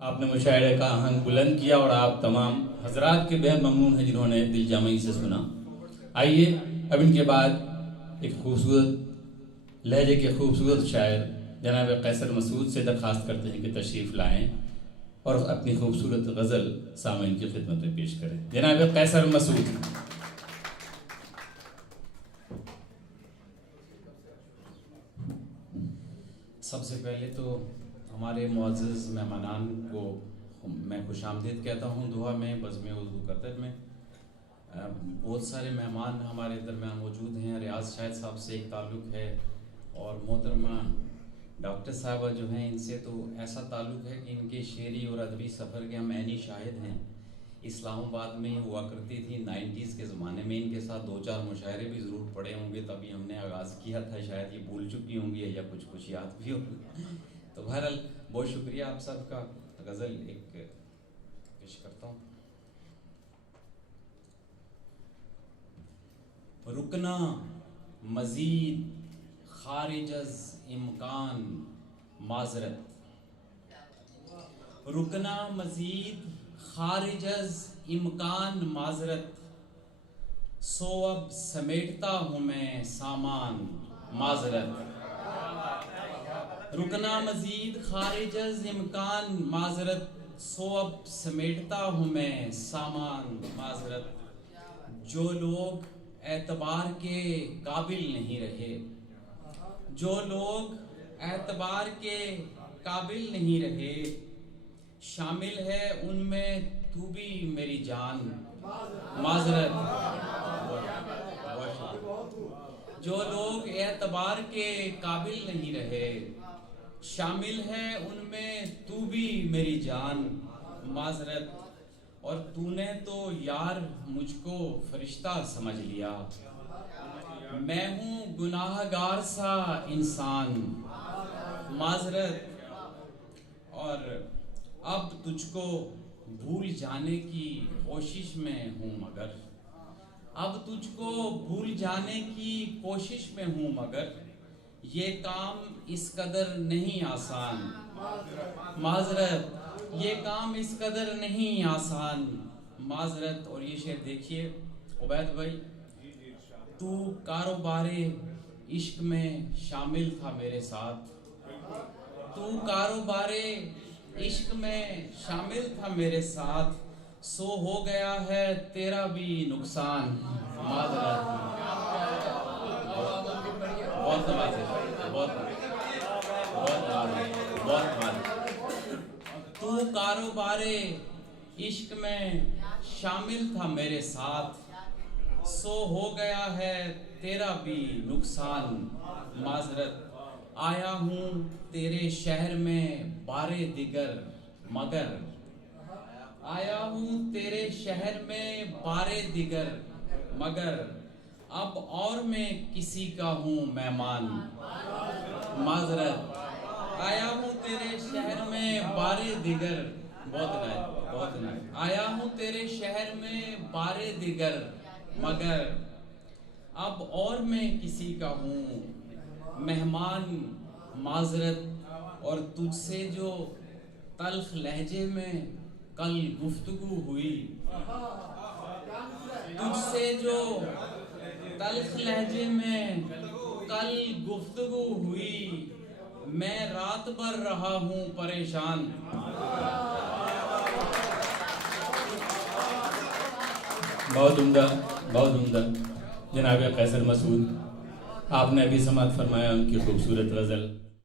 आपने मुशायरे का आहंग बुलंद किया और आप तमाम हजरात के बेहद ममनून हैं जिन्होंने दिल जामई से सुना। आइए अब इनके बाद एक खूबसूरत लहजे के खूबसूरत शायर जनाब कैसर मसूद से दरख्वास्त करते हैं कि तशरीफ़ लाएं और अपनी खूबसूरत गज़ल सामईन की खिदमत में पेश करें। जनाब कैसर मसूद। सबसे पहले तो हमारे मुअज़्ज़ज़ मेहमानान को मैं खुशामदीद कहता हूँ। दुआ में बज़्म उज़ू कतर में बहुत सारे मेहमान हमारे दरमियान मौजूद हैं। रियाज शाहिद साहब से एक ताल्लुक़ है और मोहतरमा डॉक्टर साहबा जो हैं इनसे तो ऐसा ताल्लुक़ है कि इनके शेरी और अदबी सफ़र के हम ऐनी शाहिद हैं। इस्लामाबाद में ही हुआ करती थी 90s के ज़माने में। इनके साथ 2-4 मुशायरे भी ज़रूर पढ़े होंगे, तभी हमने आगाज़ किया था। शायद ये भूल चुकी होंगी या कुछ कुछ याद भी होगी। तो बहरहाल बहुत शुक्रिया आप सबका। गज़ल एक पेश करता हूँ। रुकना मज़ीद खारिजज़ इम्कान माज़रत, रुकना मज़ीद खारिजज़ इम्कान माज़रत, सो अब समेटता हूँ मैं सामान माज़रत। रुकना मज़ीद खारिजज़ इम्कान माज़रत, सो अब समेटता हूँ मैं सामान माज़रत। जो लोग एतबार के काबिल नहीं रहे, जो लोग एतबार के काबिल नहीं रहे, शामिल है उनमें तू भी मेरी जान माज़रत। जो लोग एतबार के काबिल नहीं रहे, शामिल है उनमें तू भी मेरी जान माज़रत। और तूने तो यार मुझको फरिश्ता समझ लिया, मैं हूँ गुनाहगार सा इंसान माज़रत। और अब तुझको भूल जाने की कोशिश में हूँ मगर, अब तुझको भूल जाने की कोशिश में हूँ मगर, ये काम इस कदर नहीं आसान माज़रत, ये काम इस कदर नहीं आसान माज़रत। और ये शेर देखिए उबैद भाई, तू कारोबारे इश्क में शामिल था मेरे साथ, तू कारोबारे इश्क में शामिल था मेरे साथ, सो हो गया है तेरा भी नुकसान माज़रत। बहुत तू कारोबारे इश्क में शामिल था मेरे साथ, सो हो गया है तेरा भी नुकसान माज़रत। आया हूँ तेरे शहर में बारे दिगर मगर, आया हूँ तेरे शहर में बारे दिगर मगर, अब और मैं किसी का हूँ मेहमान माज़रत। आया हूँ तेरे शहर में बारे दिगर, बहुत नाइस। आया हूँ तेरे शहर में बारे दिगर मगर, अब और मैं किसी का हूँ मेहमान माज़रत। और तुझसे जो तल्ख लहजे में कल गुफ्तगू हुई, तुझसे जो तल्ख लहजे में कल गुफ्तगू हुई, मैं रात भर रहा हूँ परेशान। बहुत उम्दा, बहुत उम्दा जनाब कैसर मसूद। आपने अभी समात फरमाया उनकी खूबसूरत गज़ल।